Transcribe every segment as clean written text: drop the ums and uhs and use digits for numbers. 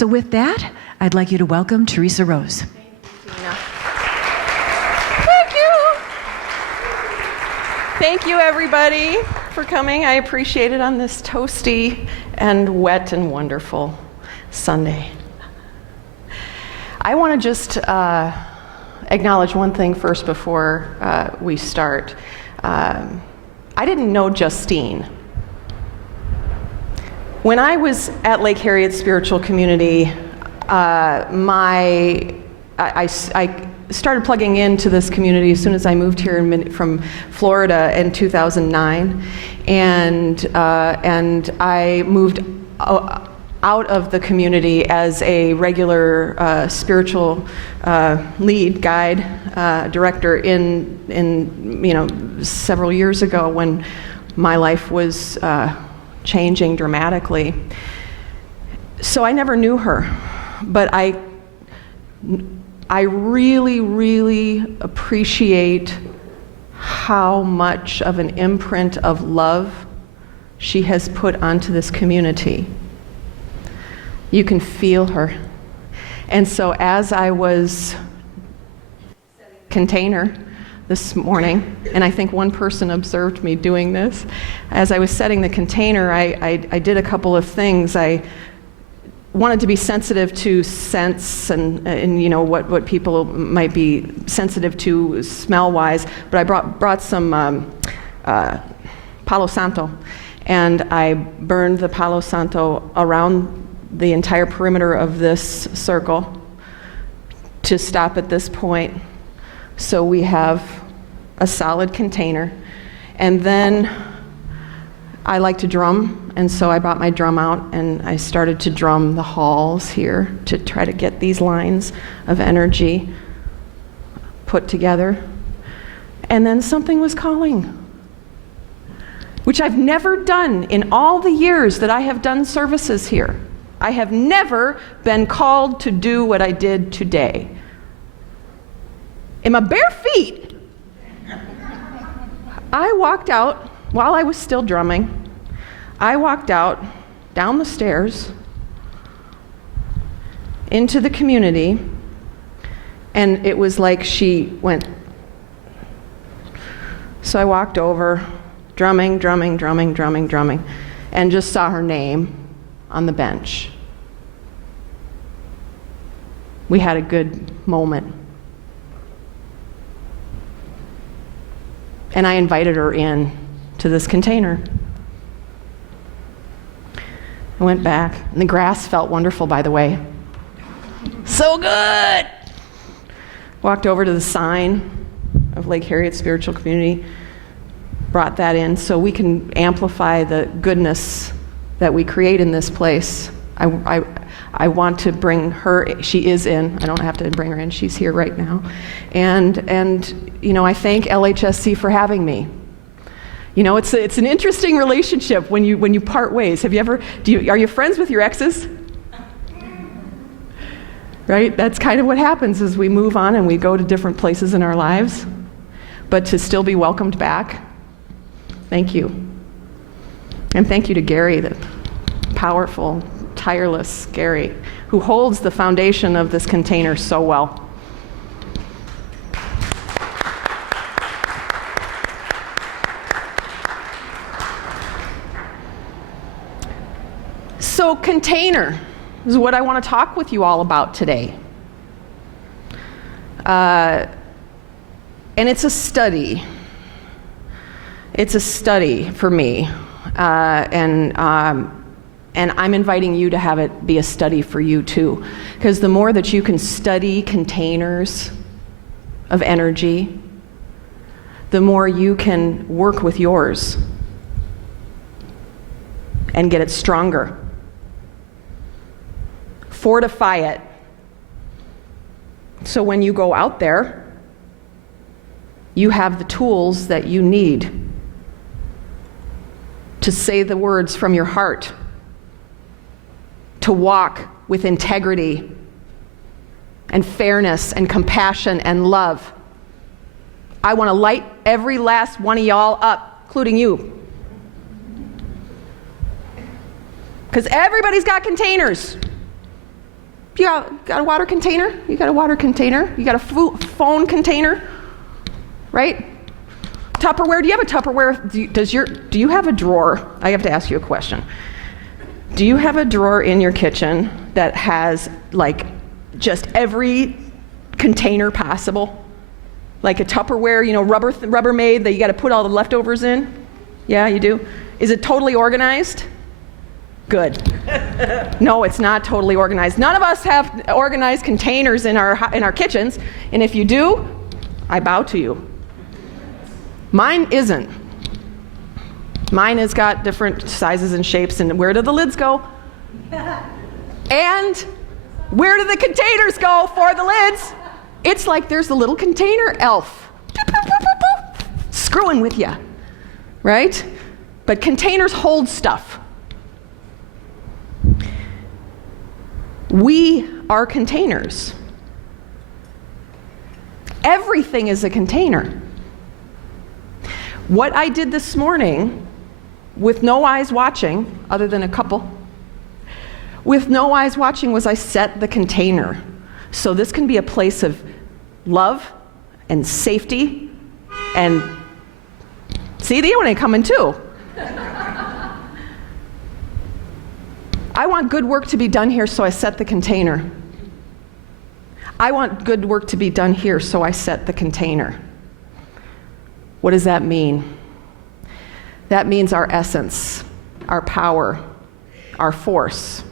So with that, I'd like you to welcome Theresa Rose. Thank you. Thank you, everybody, for coming. I appreciate it on this toasty and wet and wonderful Sunday. I want to just acknowledge one thing first before we start. I didn't know Justine. When I was at Lake Harriet Spiritual Community, I started plugging into this community as soon as I moved here from Florida in 2009, and I moved out of the community as a regular spiritual lead, guide, director in several years ago when my life was changing dramatically. So I never knew her, but I really, really appreciate how much of an imprint of love she has put onto this community. You can feel her. And so as I was setting the container this morning, and I think one person observed me doing this, as I was setting the container, I did a couple of things. I wanted to be sensitive to scents and what people might be sensitive to smell-wise, but I brought some Palo Santo, and I burned the Palo Santo around the entire perimeter of this circle to stop at this point. So we have a solid container. And then I like to drum, and so I brought my drum out and I started to drum the halls here to try to get these lines of energy put together. And then something was calling, which I've never done in all the years that I have done services here. I have never been called to do what I did today. In my bare feet, I walked out while I was still drumming. I walked out down the stairs into the community, and it was like she went. So I walked over, drumming, and just saw her name on the bench. We had a good moment. And I invited her in to this container. I went back, and the grass felt wonderful, by the way. So good! Walked over to the sign of Lake Harriet Spiritual Community, brought that in so we can amplify the goodness that we create in this place. I want to bring her, she is in, I don't have to bring her in, she's here right now. And I thank LHSC for having me. It's an interesting relationship when you part ways. Are you friends with your exes? Right? That's kind of what happens as we move on and we go to different places in our lives. But to still be welcomed back, thank you. And thank you to Gary, the powerful, tireless Gary, who holds the foundation of this container so well. So container is what I want to talk with you all about today. And it's a study. It's a study for me. And I'm inviting you to have it be a study for you too. Because the more that you can study containers of energy, the more you can work with yours and get it stronger. Fortify it. So when you go out there, you have the tools that you need to say the words from your heart, to walk with integrity and fairness and compassion and love. I want to light every last one of y'all up, including you. Because everybody's got containers. You got a water container? You got a water container? You got a phone container? Right? Tupperware, do you have a Tupperware? Do you have a drawer? I have to ask you a question. Do you have a drawer in your kitchen that has like just every container possible? Like a Tupperware, Rubbermaid that you got to put all the leftovers in? Yeah, you do? Is it totally organized? Good. No, it's not totally organized. None of us have organized containers in our kitchens, and if you do, I bow to you. Mine isn't. Mine has got different sizes and shapes, and where do the lids go? And where do the containers go for the lids? It's like there's a little container elf screwing with you, right? But containers hold stuff. We are containers. Everything is a container. What I did this morning, with no eyes watching, other than a couple, with no eyes watching, was I set the container. So this can be a place of love and safety and, see, the one ain't coming too. I want good work to be done here, so I set the container. I want good work to be done here, so I set the container. What does that mean? That means our essence, our power, our force.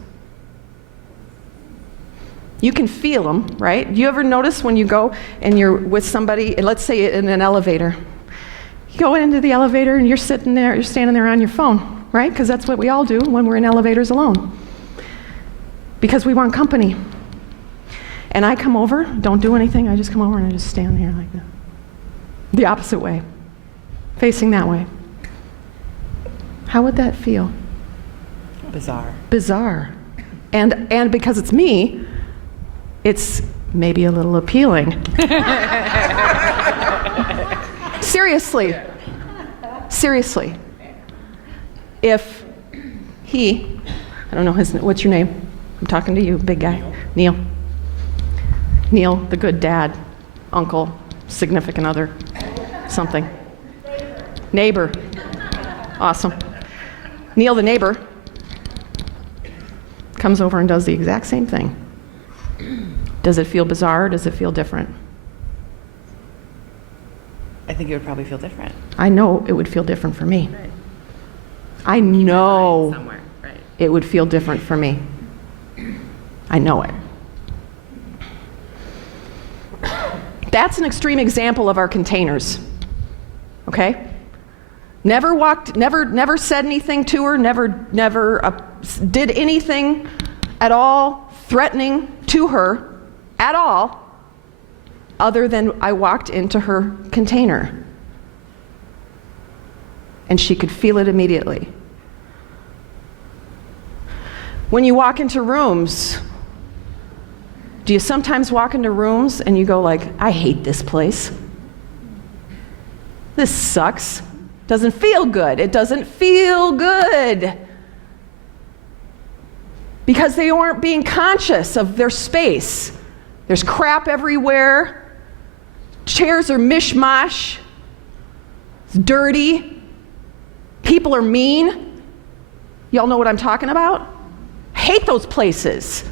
You can feel them, right? You ever notice when you go and you're with somebody, and let's say in an elevator, you go into the elevator and you're standing there on your phone, right? Because that's what we all do when we're in elevators alone. Because we want company. And I come over, don't do anything, I just come over and I just stand here like that. The opposite way, facing that way. How would that feel? Bizarre. And because it's me, it's maybe a little appealing. Seriously. If he, I don't know what's your name? I'm talking to you, big guy. Neil, the good dad, uncle, significant other, something. Neighbor. Awesome. Neil, the neighbor, comes over and does the exact same thing. Does it feel bizarre or does it feel different? I think it would probably feel different. I know it would feel different for me. Right. I know it would feel different for me. I know it. That's an extreme example of our containers. Okay? Never said anything to her, never did anything at all threatening to her at all, other than I walked into her container. And she could feel it immediately. When you walk into rooms, do you sometimes walk into rooms and you go like, I hate this place. This sucks. Doesn't feel good. It doesn't feel good. Because they aren't being conscious of their space. There's crap everywhere. Chairs are mishmash. It's dirty. People are mean. Y'all know what I'm talking about? Hate those places.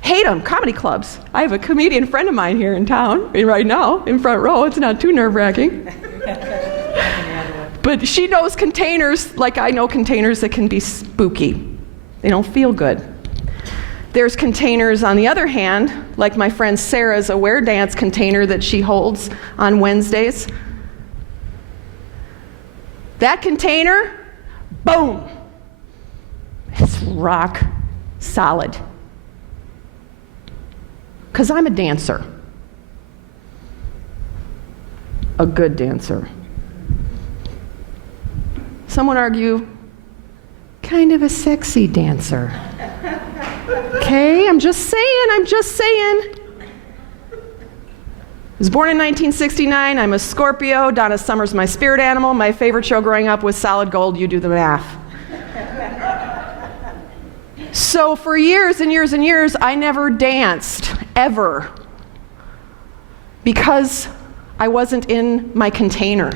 Hate them. Comedy clubs. I have a comedian friend of mine here in town right now, in front row. It's not too nerve-wracking. But she knows containers like I know containers that can be spooky. They don't feel good. There's containers, on the other hand, like my friend Sarah's Aware Dance container that she holds on Wednesdays. That container, boom, it's rock solid. Because I'm a dancer. A good dancer. Some would argue, kind of a sexy dancer. Okay, I'm just saying. I was born in 1969. I'm a Scorpio. Donna Summer's my spirit animal. My favorite show growing up was Solid Gold. You do the math. So for years and years and years, I never danced, ever, because I wasn't in my container.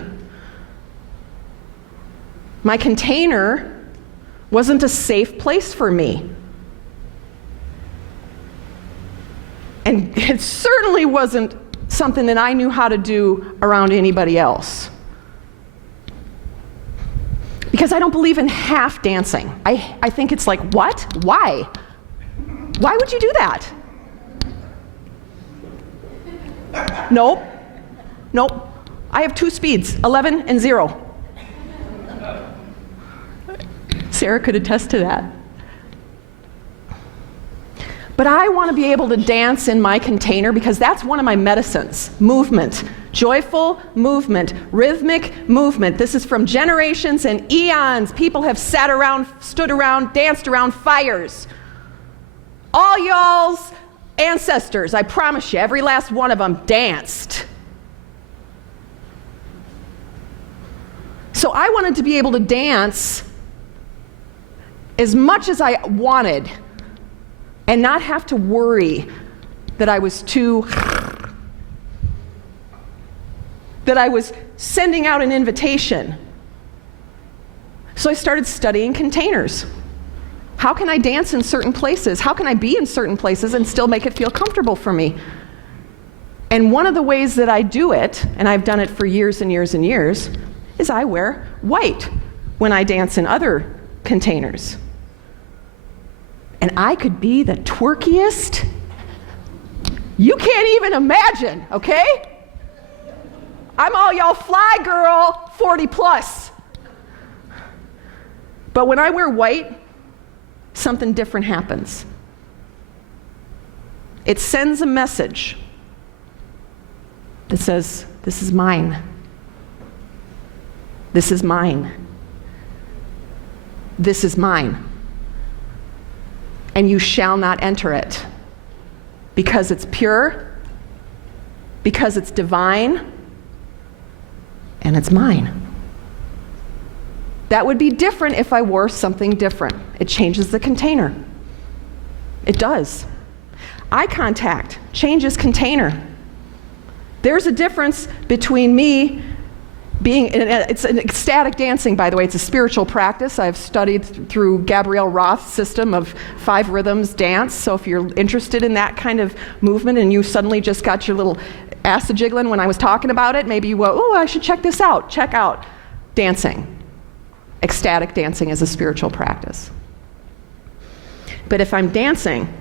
My container wasn't a safe place for me. And it certainly wasn't something that I knew how to do around anybody else. Because I don't believe in half dancing. I think it's like, what? Why? Why would you do that? Nope. Nope. I have 2 speeds, 11 and 0. Sarah could attest to that. But I want to be able to dance in my container because that's one of my medicines. Movement. Joyful movement. Rhythmic movement. This is from generations and eons. People have sat around, stood around, danced around fires. All y'all's ancestors, I promise you, every last one of them danced. So I wanted to be able to dance as much as I wanted and not have to worry that I was that I was sending out an invitation. So I started studying containers. How can I dance in certain places? How can I be in certain places and still make it feel comfortable for me? And one of the ways that I do it, and I've done it for years and years and years, is I wear white when I dance in other containers. And I could be the twerkiest you can't even imagine, okay? I'm all y'all fly girl, 40 plus. But when I wear white, something different happens. It sends a message that says, this is mine. This is mine. This is mine. And you shall not enter it. Because it's pure, because it's divine, and it's mine. That would be different if I wore something different. It changes the container. It does. Eye contact changes container. There's a difference between me being, it's an ecstatic dancing, by the way. It's a spiritual practice. I've studied through Gabrielle Roth's system of 5 rhythms dance. So if you're interested in that kind of movement and you suddenly just got your little ass jiggling when I was talking about it, maybe you go, oh, I should check this out. Check out dancing. Ecstatic dancing is a spiritual practice. But if I'm dancing,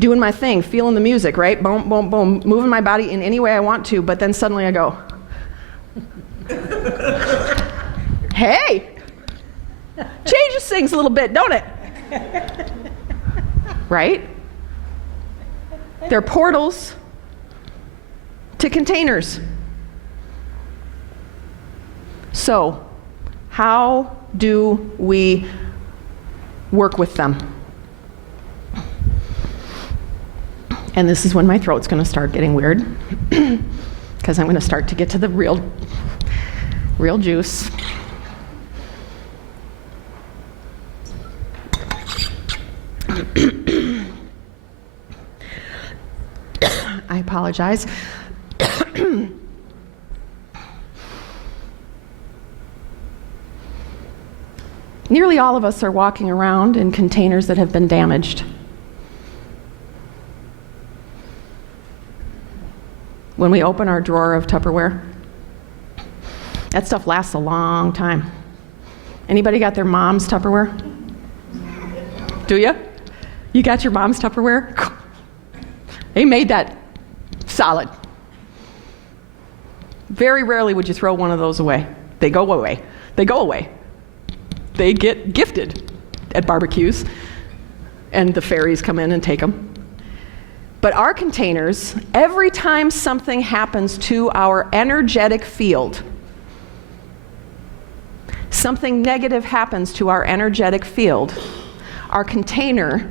doing my thing, feeling the music, right? Boom, boom, boom, moving my body in any way I want to, but then suddenly I go, hey, changes things a little bit, don't it? Right? They're portals to containers. So, how do we work with them? And this is when my throat's going to start getting weird, because I'm going to start to get to the real juice. I apologize. Nearly all of us are walking around in containers that have been damaged. When we open our drawer of Tupperware, that stuff lasts a long time. Anybody got their mom's Tupperware? Do you? You got your mom's Tupperware? They made that solid. Very rarely would you throw one of those away. They go away. They go away. They get gifted at barbecues, and the fairies come in and take them. But our containers, every time something happens to our energetic field, something negative happens to our energetic field, our container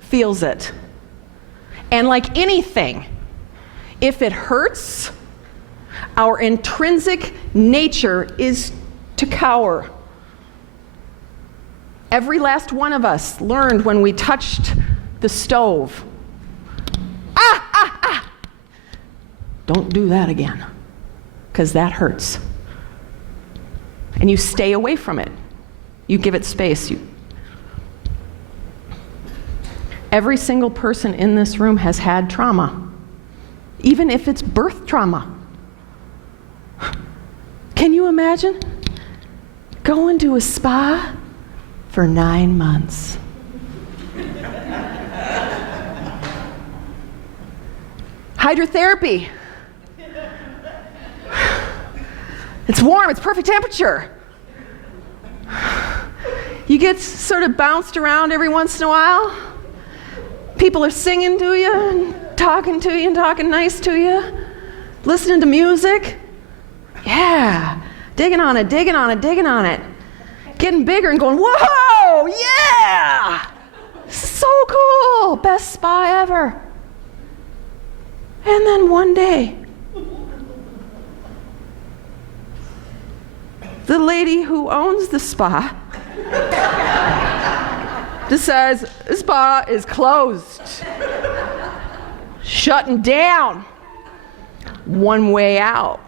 feels it. And like anything, if it hurts, our intrinsic nature is to cower. Every last one of us learned when we touched the stove, don't do that again, because that hurts. And you stay away from it. You give it space. Every single person in this room has had trauma, even if it's birth trauma. Can you imagine going to a spa for 9 months? Hydrotherapy. It's warm, it's perfect temperature. You get sort of bounced around every once in a while. People are singing to you and talking nice to you, listening to music. Yeah, digging on it. Getting bigger and going, whoa, yeah! So cool, best spa ever. And then one day, the lady who owns the spa decides the spa is closed, shutting down, one way out.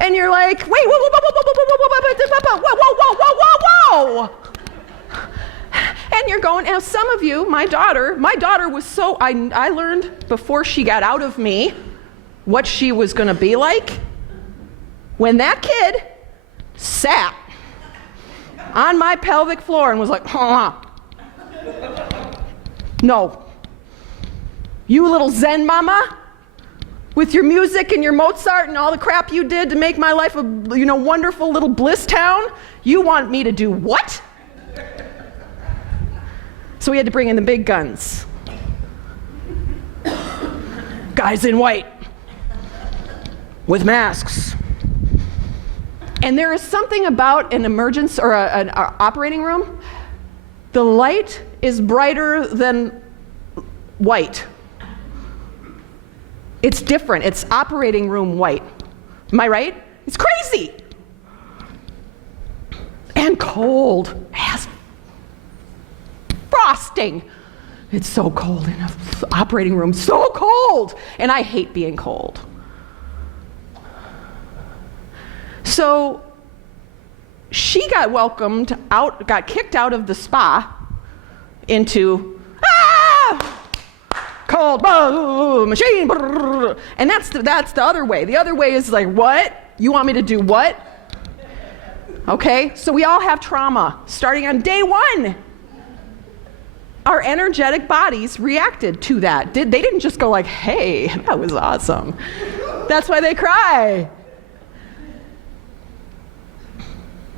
And you're like, wait, whoa. And you're going, now some of you, my daughter was so, I learned before she got out of me what she was gonna be like when that kid sat on my pelvic floor and was like, no. You little Zen mama, with your music and your Mozart and all the crap you did to make my life a wonderful little bliss town, you want me to do what? So we had to bring in the big guns. Guys in white with masks. And there is something about an emergency or an operating room. The light is brighter than white. It's different. It's operating room white. Am I right? It's crazy. And cold. It has frosting. It's so cold in an operating room. So cold. And I hate being cold. So she got got kicked out of the spa into cold machine, and that's the other way. The other way is like, what? You want me to do what? Okay, so we all have trauma starting on day one. Our energetic bodies reacted to that. They didn't just go like, hey, that was awesome. That's why they cry.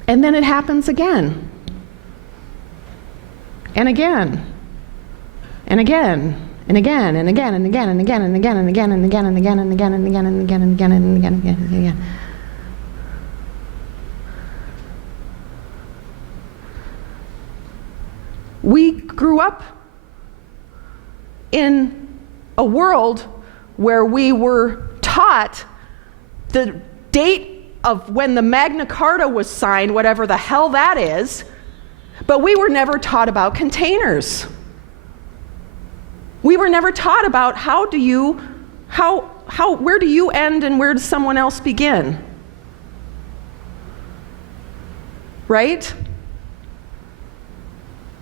And then it happens again. And again. And again. And again, and again, and again, and again, and again, and again, and again, and again, and again, and again, and again, and again, and again, and again, and again. We grew up in a world where we were taught the date of when the Magna Carta was signed, whatever the hell that is, but we were never taught about containers. We were never taught about where do you end and where does someone else begin? Right?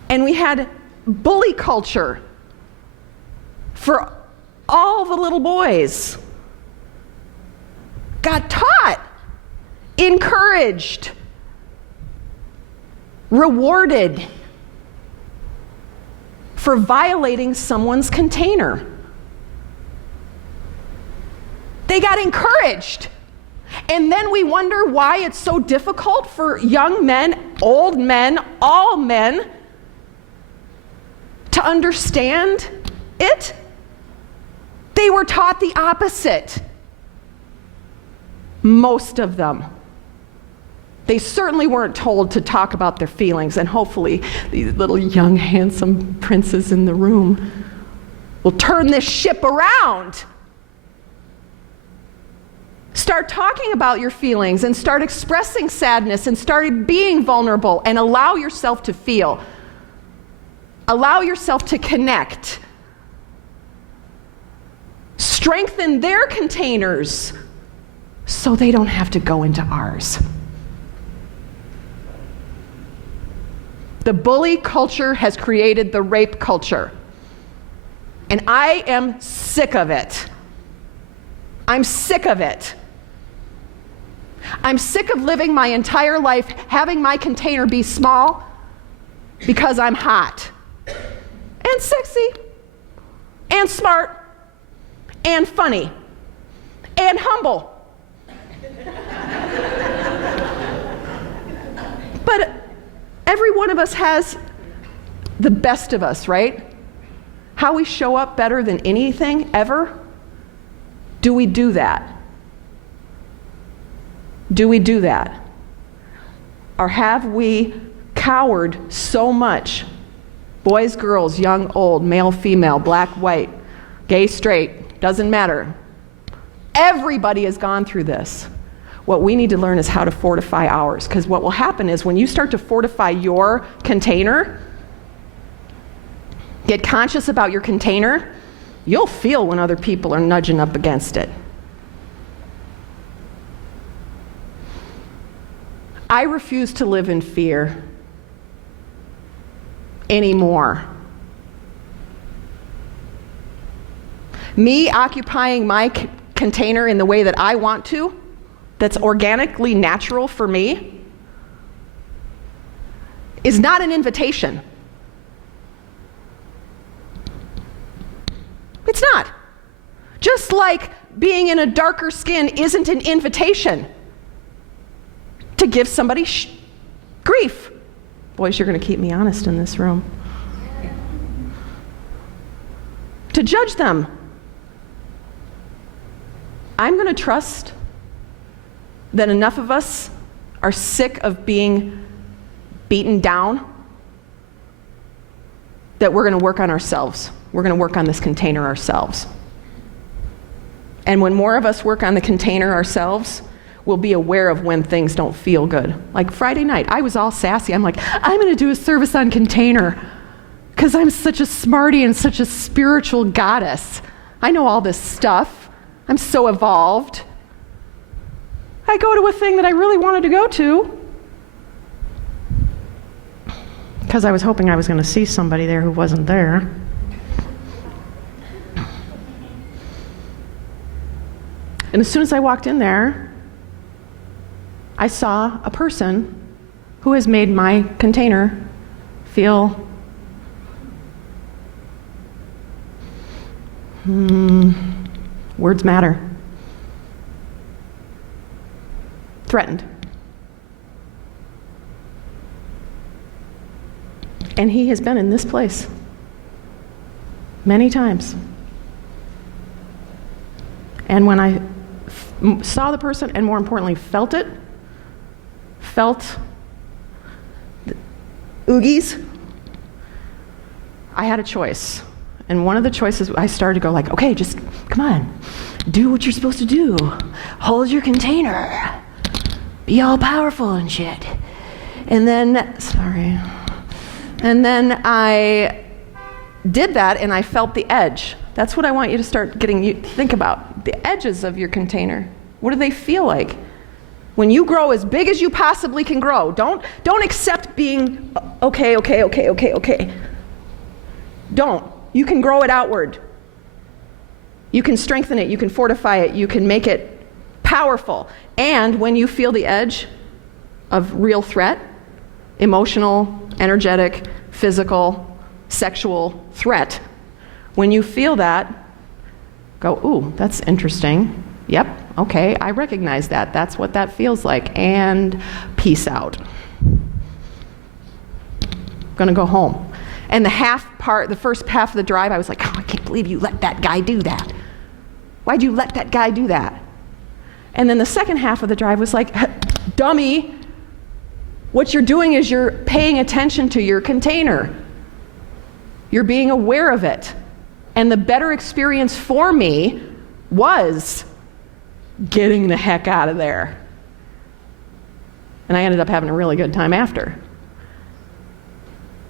And we had bully culture for all the little boys. Got taught, encouraged, rewarded for violating someone's container. They got encouraged. And then we wonder why it's so difficult for young men, old men, all men to understand it. They were taught the opposite. Most of them. They certainly weren't told to talk about their feelings, and hopefully these little young handsome princes in the room will turn this ship around Start talking about your feelings and start expressing sadness and start being vulnerable and allow yourself to feel. Allow yourself to connect. Strengthen their containers so they don't have to go into ours. The bully culture has created the rape culture. And I am sick of it. I'm sick of it. I'm sick of living my entire life having my container be small because I'm hot and sexy and smart and funny and humble. But every one of us has the best of us, right? How we show up better than anything ever. Do we do that? Do we do that? Or have we cowered so much? Boys, girls, young, old, male, female, black, white, gay, straight, doesn't matter. Everybody has gone through this. What we need to learn is how to fortify ours, because what will happen is when you start to fortify your container, get conscious about your container, you'll feel when other people are nudging up against it. I refuse to live in fear anymore. Me occupying my container in the way that I want to, that's organically natural for me, is not an invitation. It's not. Just like being in a darker skin isn't an invitation to give somebody grief. Boys, you're going to keep me honest in this room. To judge them. I'm going to trust that enough of us are sick of being beaten down that we're going to work on ourselves. We're going to work on this container ourselves. And when more of us work on the container ourselves, we'll be aware of when things don't feel good. Like Friday night, I was all sassy. I'm like, I'm going to do a service on container because I'm such a smarty and such a spiritual goddess. I know all this stuff. I'm so evolved. I go to a thing that I really wanted to go to because I was hoping I was going to see somebody there who wasn't there. And as soon as I walked in there, I saw a person who has made my container feel words matter. Threatened. And he has been in this place many times. And when I saw the person, and more importantly, felt the oogies, I had a choice. And one of the choices, I started to go like, okay, just come on, do what you're supposed to do. Hold your container. Be all powerful and shit. And then I did that and I felt the edge. That's what I want you to start think about. The edges of your container. What do they feel like? When you grow as big as you possibly can grow, don't accept being okay. Don't. You can grow it outward. You can strengthen it, you can fortify it, you can make it powerful. And when you feel the edge of real threat, emotional, energetic, physical, sexual threat, when you feel that, go, ooh, that's interesting. Yep, okay, I recognize that. That's what that feels like. And peace out. Gonna go home. And the first half of the drive, I was like, oh, I can't believe you let that guy do that. Why'd you let that guy do that? And then the second half of the drive was like, dummy, what you're doing is you're paying attention to your container. You're being aware of it. And the better experience for me was getting the heck out of there. And I ended up having a really good time after.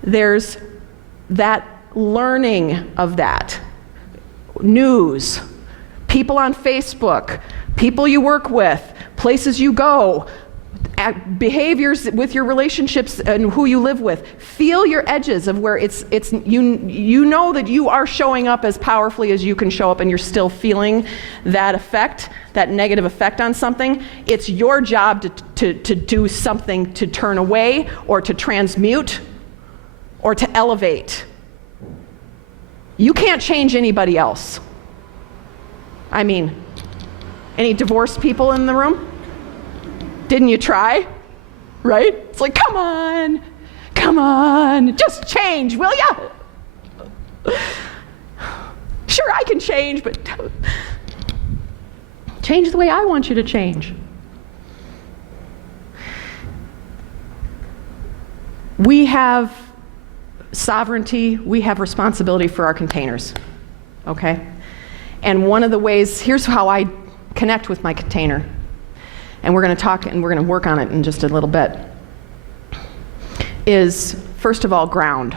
There's that learning of that. News, people on Facebook, people you work with, places you go, behaviors with your relationships and who you live with. Feel your edges of where it's you know that you are showing up as powerfully as you can show up, and you're still feeling that effect, that negative effect on something. It's your job to do something to turn away or to transmute or to elevate. You can't change anybody else. I mean, any divorced people in the room? Didn't you try? Right? It's like, come on, just change, will ya? Sure, I can change, but change the way I want you to change. We have sovereignty, we have responsibility for our containers, okay? And one of the ways, here's how I connect with my container. And we're going to talk and we're going to work on it in just a little bit, is first of all, ground.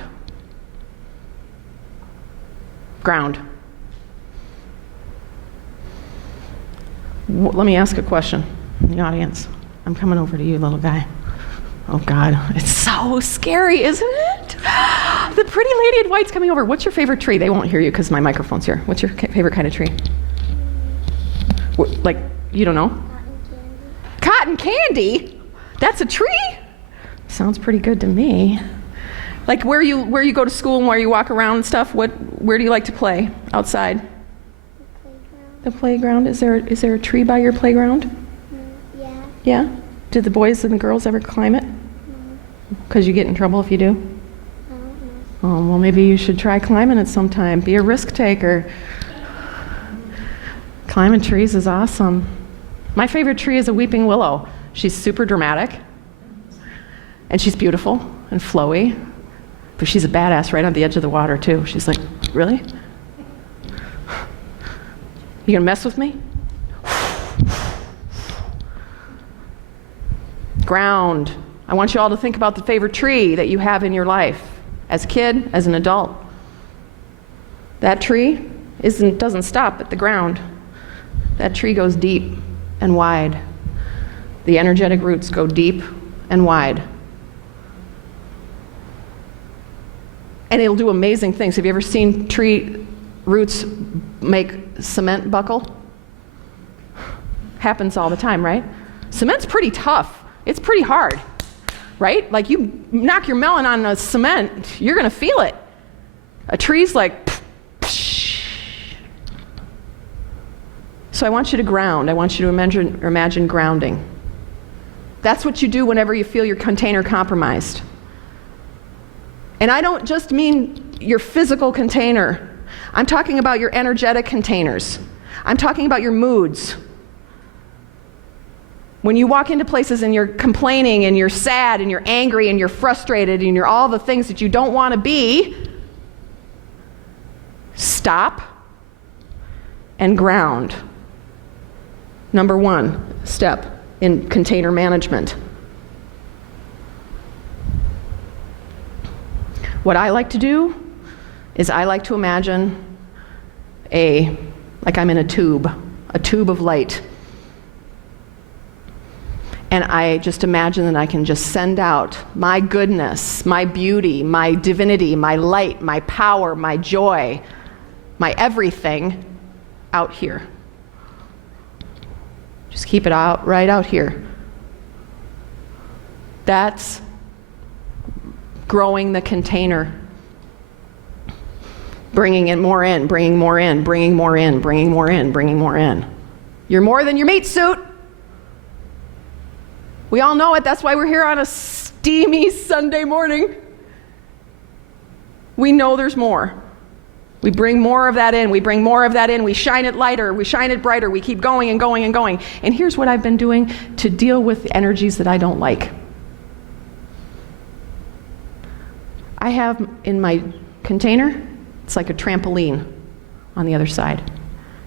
Ground. Let me ask a question in the audience. I'm coming over to you, little guy. Oh God, it's so scary, isn't it? The pretty lady in white's coming over. What's your favorite tree? They won't hear you because my microphone's here. What's your favorite kind of tree? Like, you don't know? Cotton candy? That's a tree? Sounds pretty good to me. Like where you go to school and where you walk around and stuff, where do you like to play outside? The playground. Is there a tree by your playground? Yeah. Yeah? Did the boys and the girls ever climb it? Because you get in trouble if you do? Oh, well, maybe you should try climbing it sometime. Be a risk taker. Climbing trees is awesome. My favorite tree is a weeping willow. She's super dramatic, and she's beautiful and flowy, but she's a badass right on the edge of the water, too. She's like, really? You gonna mess with me? Ground. I want you all to think about the favorite tree that you have in your life, as a kid, as an adult. That tree doesn't stop at the ground. That tree goes deep and wide. The energetic roots go deep and wide. And it'll do amazing things. Have you ever seen tree roots make cement buckle? Happens all the time, right? Cement's pretty tough. It's pretty hard, right? Like you knock your melon on a cement, you're gonna feel it. A tree's like, so I want you to ground. I want you to imagine grounding. That's what you do whenever you feel your container compromised. And I don't just mean your physical container. I'm talking about your energetic containers. I'm talking about your moods. When you walk into places and you're complaining and you're sad and you're angry and you're frustrated and you're all the things that you don't want to be, stop and ground. Number one step in container management. What I like to do is I like to imagine like I'm in a tube of light. And I just imagine that I can just send out my goodness, my beauty, my divinity, my light, my power, my joy, my everything out here. Just keep it out, right out here. That's growing the container. Bringing it more in, bringing more in, bringing more in, bringing more in, bringing more in. You're more than your meat suit. We all know it. That's why we're here on a steamy Sunday morning. We know there's more. We bring more of that in. We bring more of that in. We shine it lighter. We shine it brighter. We keep going and going and going. And here's what I've been doing to deal with energies that I don't like. I have in my container, it's like a trampoline on the other side.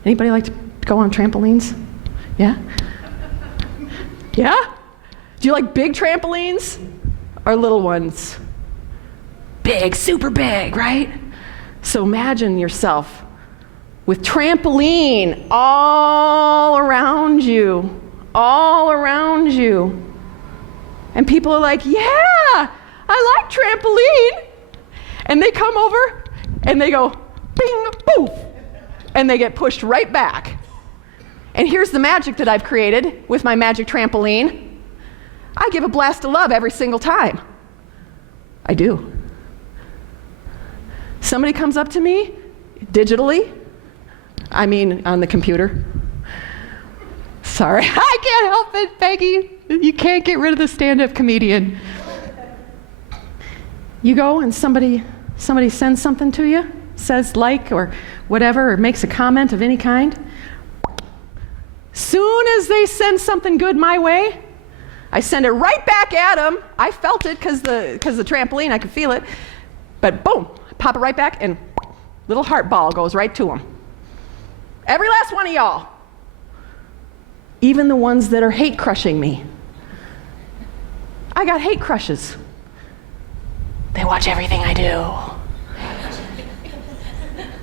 Anybody like to go on trampolines? Yeah? Yeah? Do you like big trampolines or little ones? Big, super big, right? So imagine yourself with trampoline all around you, all around you. And people are like, yeah, I like trampoline. And they come over and they go, bing, boof, and they get pushed right back. And here's the magic that I've created with my magic trampoline. I give a blast of love every single time. I do. Somebody comes up to me digitally, I mean on the computer. Sorry, I can't help it, Peggy. You can't get rid of the stand-up comedian. You go and somebody sends something to you, says like or whatever, or makes a comment of any kind. Soon as they send something good my way, I send it right back at them. I felt it because the trampoline, I could feel it. But boom, pop it right back, and little heart ball goes right to them. Every last one of y'all. Even the ones that are hate crushing me. I got hate crushes. They watch everything I do.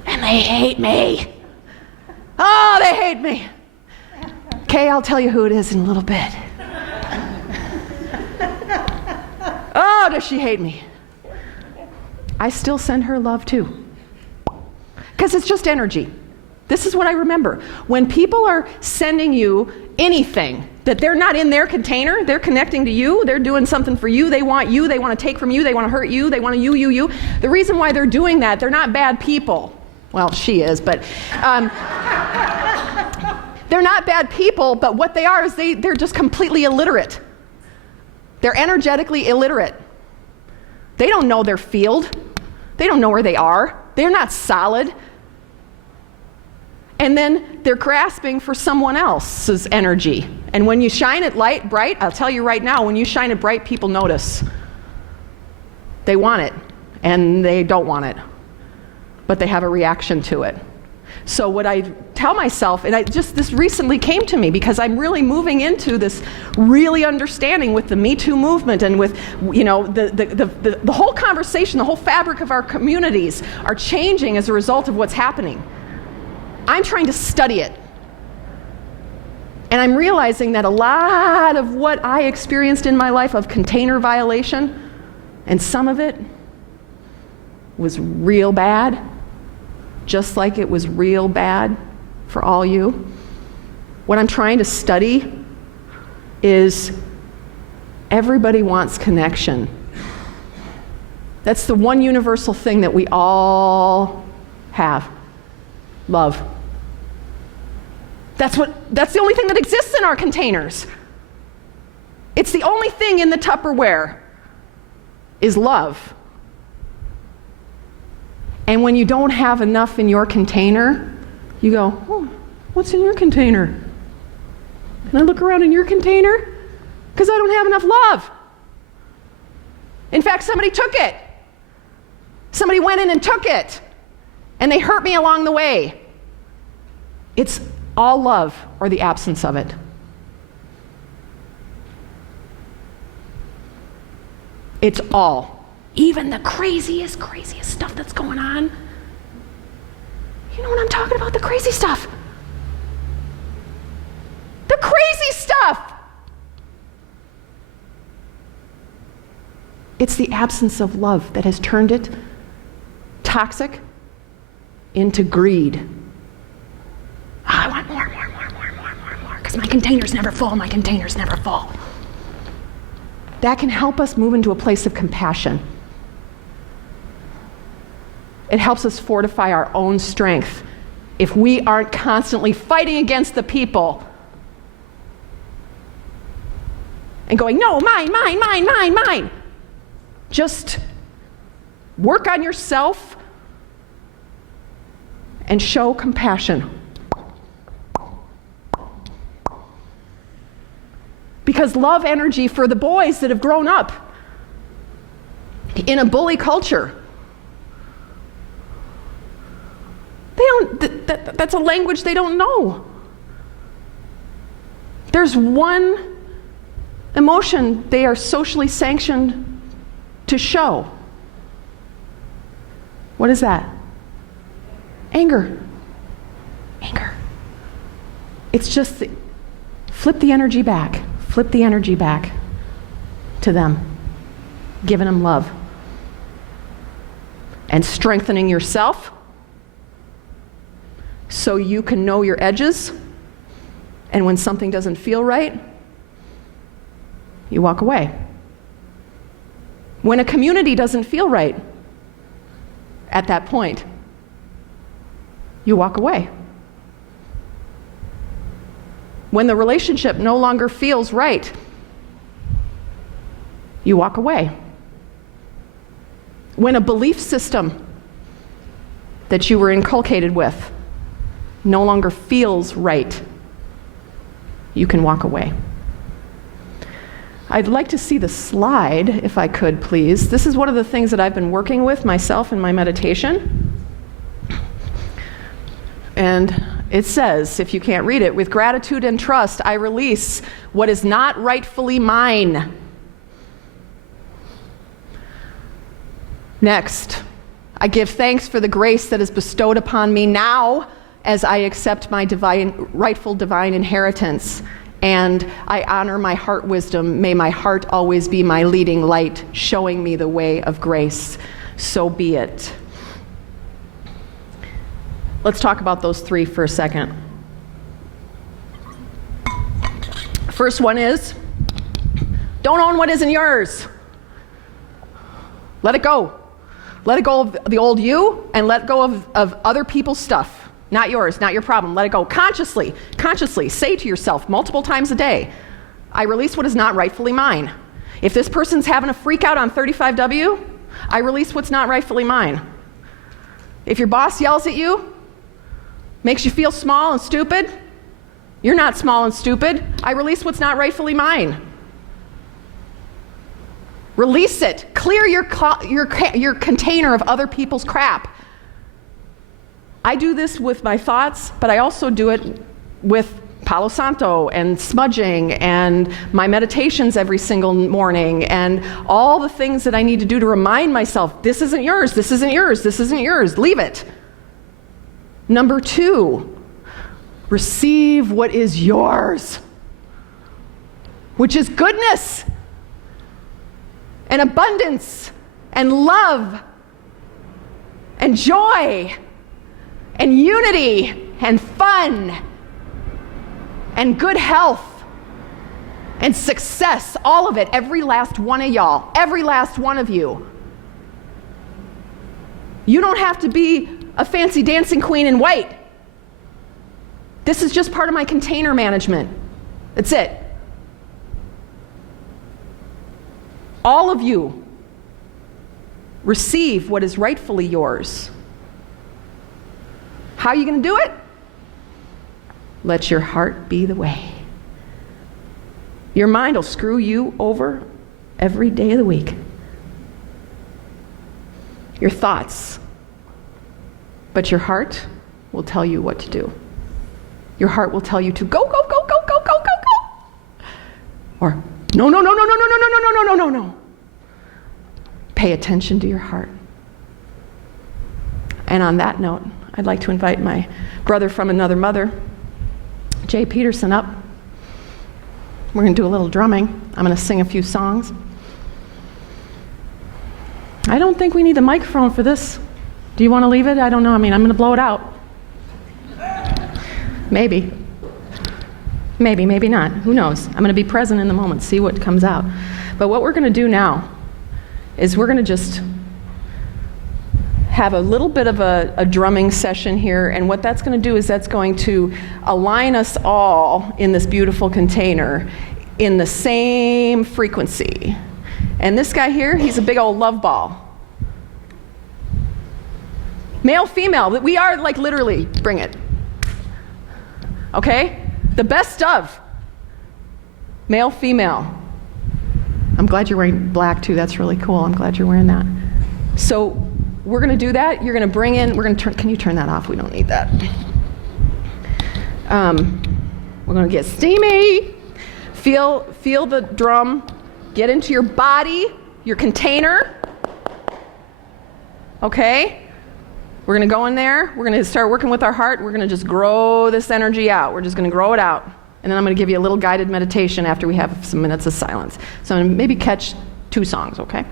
And they hate me. Oh, they hate me. Okay, I'll tell you who it is in a little bit. Oh, does she hate me? I still send her love too. Because it's just energy. This is what I remember. When people are sending you anything that they're not in their container, they're connecting to you, they're doing something for you, they want to take from you, they want to hurt you, they want to you. The reason why they're doing that, they're not bad people. Well, she is, but they're not bad people, but what they are is they're just completely illiterate. They're energetically illiterate. They don't know their field. They don't know where they are. They're not solid. And then they're grasping for someone else's energy. And when you shine it bright, I'll tell you right now, when you shine it bright, people notice. They want it, and they don't want it. But they have a reaction to it. So what I tell myself, and this recently came to me because I'm really moving into this really understanding with the Me Too movement and with, the whole conversation, the whole fabric of our communities are changing as a result of what's happening. I'm trying to study it. And I'm realizing that a lot of what I experienced in my life of container violation, and some of it was real bad, just like it was real bad for all you. What I'm trying to study is everybody wants connection. That's the one universal thing that we all have. Love. That's the only thing that exists in our containers. It's the only thing in the Tupperware is love. And when you don't have enough in your container, you go, oh, what's in your container? And I look around in your container because I don't have enough love. In fact, somebody took it. Somebody went in and took it. And they hurt me along the way. It's all love or the absence of it. It's all. Even the craziest stuff that's going on. You know what I'm talking about? The crazy stuff. The crazy stuff. It's the absence of love that has turned it toxic into greed. Oh, I want more, because my container's never full, That can help us move into a place of compassion. It helps us fortify our own strength if we aren't constantly fighting against the people and going, no, mine. Just work on yourself and show compassion. Because love energy for the boys that have grown up in a bully culture, that's a language they don't know. There's one emotion they are socially sanctioned to show. What is that? Anger. Anger. It's just flip the energy back. Flip the energy back to them. Giving them love. And strengthening yourself so you can know your edges. And when something doesn't feel right, you walk away. When a community doesn't feel right, at that point, you walk away. When the relationship no longer feels right, you walk away. When a belief system that you were inculcated with no longer feels right, you can walk away. I'd like to see the slide, if I could, please. This is one of the things that I've been working with myself in my meditation. And it says, if you can't read it, with gratitude and trust, I release what is not rightfully mine. Next, I give thanks for the grace that is bestowed upon me now as I accept my rightful divine inheritance. And I honor my heart wisdom. May my heart always be my leading light, showing me the way of grace. So be it. Let's talk about those three for a second. First one is, don't own what isn't yours. Let it go. Let it go of the old you, and let go of other people's stuff. Not yours, not your problem. Let it go. Consciously say to yourself multiple times a day, I release what is not rightfully mine. If this person's having a freak out on 35W, I release what's not rightfully mine. If your boss yells at you, makes you feel small and stupid, you're not small and stupid. I release what's not rightfully mine. Release it. Clear your container of other people's crap. I do this with my thoughts, but I also do it with Palo Santo and smudging and my meditations every single morning and all the things that I need to do to remind myself, this isn't yours, this isn't yours, this isn't yours. Leave it. Number 2, receive what is yours, which is goodness and abundance and love and joy and unity and fun and good health and success, all of it, every last one of y'all, every last one of you. You don't have to be a fancy dancing queen in white. This is just part of my container management. That's it. All of you receive what is rightfully yours. How are you going to do it? Let your heart be the way. Your mind will screw you over every day of the week. Your thoughts. But your heart will tell you what to do. Your heart will tell you to go, go, go, go, go, go, go, go. Or no, no, no, no, no, no, no, no, no, no, no, no, no. Pay attention to your heart. And on that note, I'd like to invite my brother from another mother, Jay Peterson, up. We're going to do a little drumming. I'm going to sing a few songs. I don't think we need the microphone for this. Do you want to leave it? I don't know. I mean, I'm going to blow it out. Maybe. Maybe, maybe not. Who knows? I'm going to be present in the moment, see what comes out. But what we're going to do now is we're going to just have a little bit of a drumming session here, and what that's going to do is that's going to align us all in this beautiful container in the same frequency. And this guy here, he's a big old love ball. Male, female, we are like literally, bring it. Okay? The best of. Male, female. I'm glad you're wearing black too, that's really cool. I'm glad you're wearing that. So we're going to do that. You're going to bring in, we're going to turn, can you turn that off? We don't need that. We're going to get steamy. Feel the drum get into your body, your container. Okay? We're going to go in there. We're going to start working with our heart. We're going to just grow this energy out. We're just going to grow it out. And then I'm going to give you a little guided meditation after we have some minutes of silence. So I'm going to maybe catch 2 songs, okay?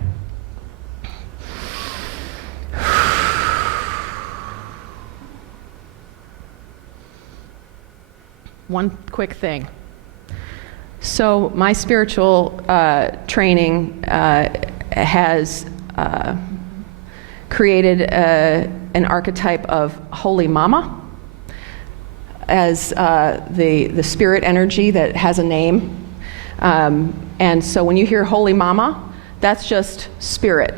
One quick thing. So my spiritual training has created an archetype of Holy Mama as the spirit energy that has a name. And so when you hear Holy Mama, that's just spirit.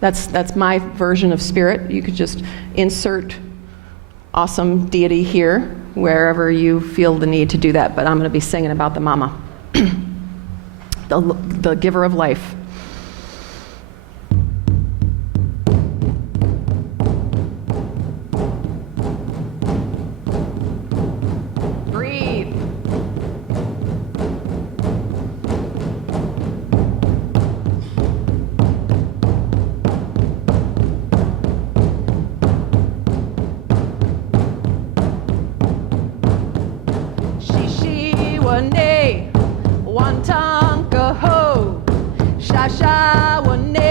That's my version of spirit. You could just insert awesome deity here, wherever you feel the need to do that. But I'm going to be singing about the Mama, the giver of life. Breathe. Wane, wantanka ho, shasha wane,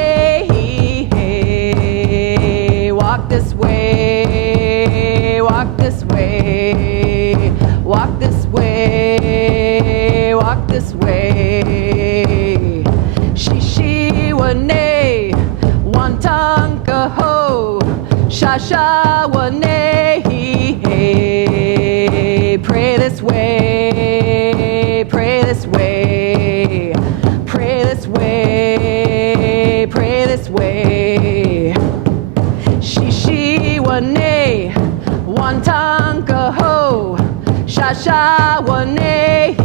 walk this way, walk this way, walk this way, walk this way. Shishi wane, wantanka ho, shasha wane, pray this way. Pray this way, pray this way, pray this way. Shishi wane, wantanka ho, shasha wane.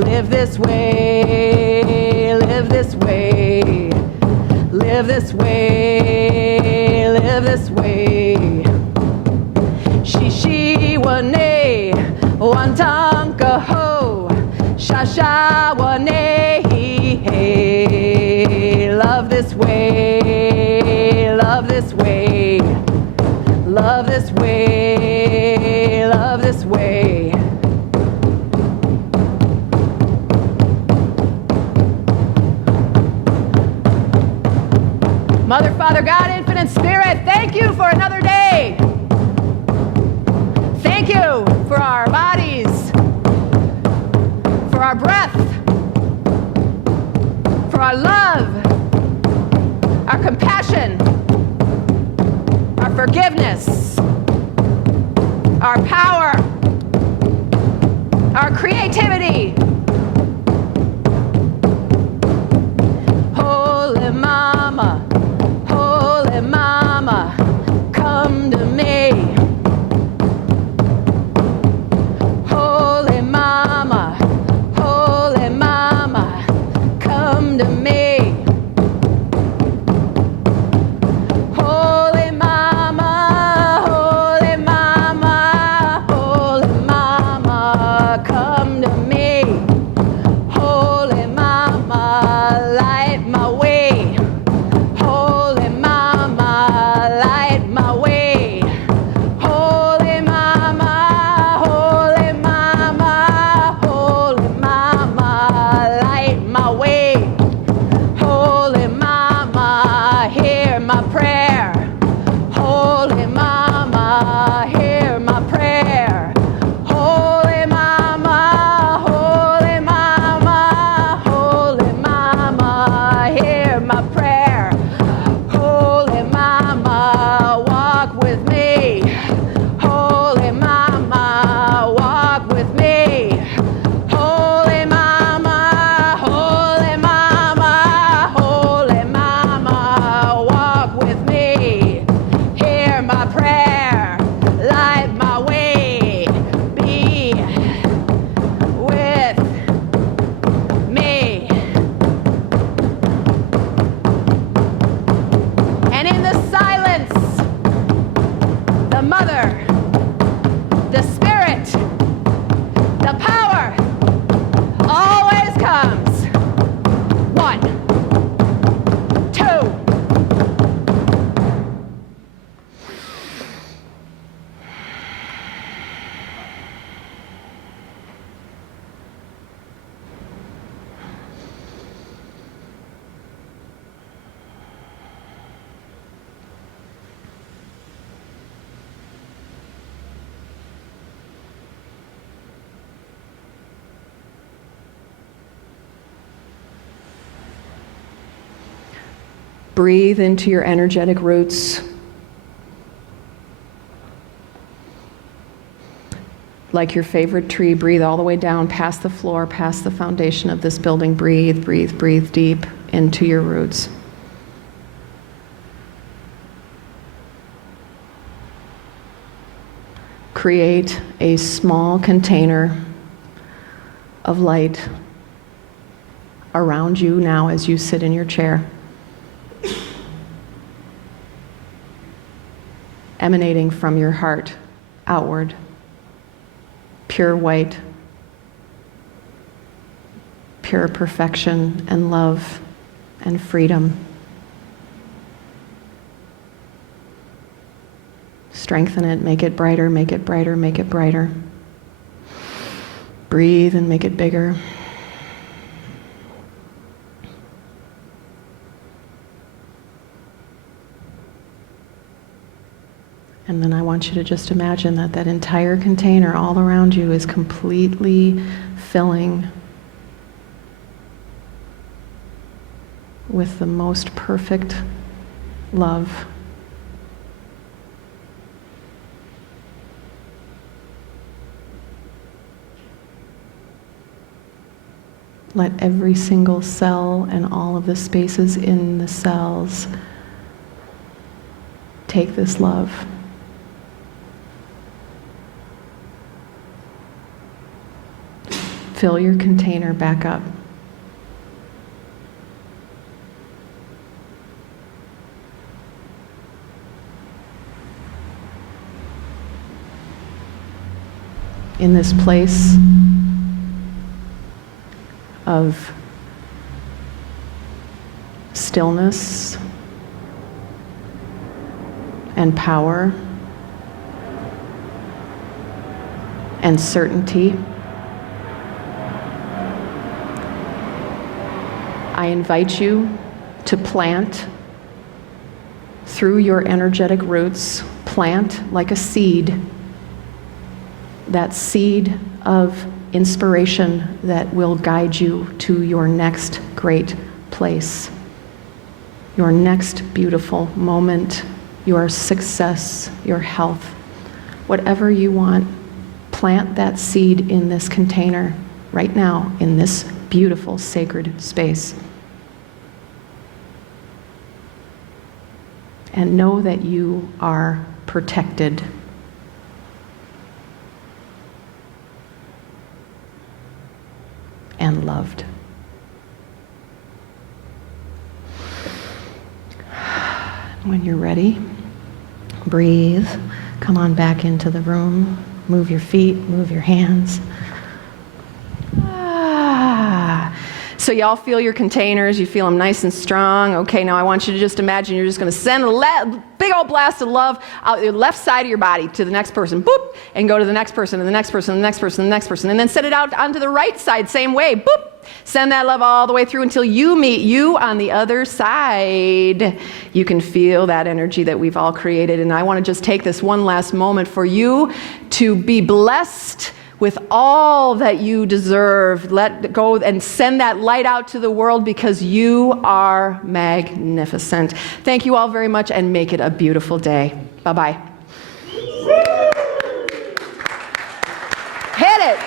Live this way, live this way, live this way, live this way. Shishi wane, wantanka ho, shasha wane. Love this way, love this way, love this way, love this way. Mother, Father, God, Infinite Spirit, thank you for another day. Thank you for our bodies, for our breath, for our love, our compassion, our forgiveness, our power, our creativity. Holy Mama, come to me. Holy Mama, come to me. Holy Mama, come to me. Breathe into your energetic roots. Like your favorite tree, breathe all the way down past the floor, past the foundation of this building. Breathe, breathe, breathe deep into your roots. Create a small container of light around you now as you sit in your chair, emanating from your heart outward, pure white, pure perfection and love and freedom. Strengthen it, make it brighter, make it brighter, make it brighter. Breathe and make it bigger. And then I want you to just imagine that that entire container all around you is completely filling with the most perfect love. Let every single cell and all of the spaces in the cells take this love. Fill your container back up. In this place of stillness and power and certainty, I invite you to plant through your energetic roots, plant like a seed, that seed of inspiration that will guide you to your next great place, your next beautiful moment, your success, your health, whatever you want. Plant that seed in this container right now, in this beautiful sacred space. And know that you are protected. And loved. When you're ready, breathe. Come on back into the room. Move your feet, move your hands. So y'all feel your containers, you feel them nice and strong. Okay, now I want you to just imagine you're just going to send a big old blast of love out your left side of your body to the next person, boop, and go to the next person, and the next person, and the next person, and the next person, and then send it out onto the right side, same way, boop. Send that love all the way through until you meet you on the other side. You can feel that energy that we've all created, and I want to just take this one last moment for you to be blessed with all that you deserve. Let go and send that light out to the world because you are magnificent. Thank you all very much and make it a beautiful day. Bye-bye. Hit it.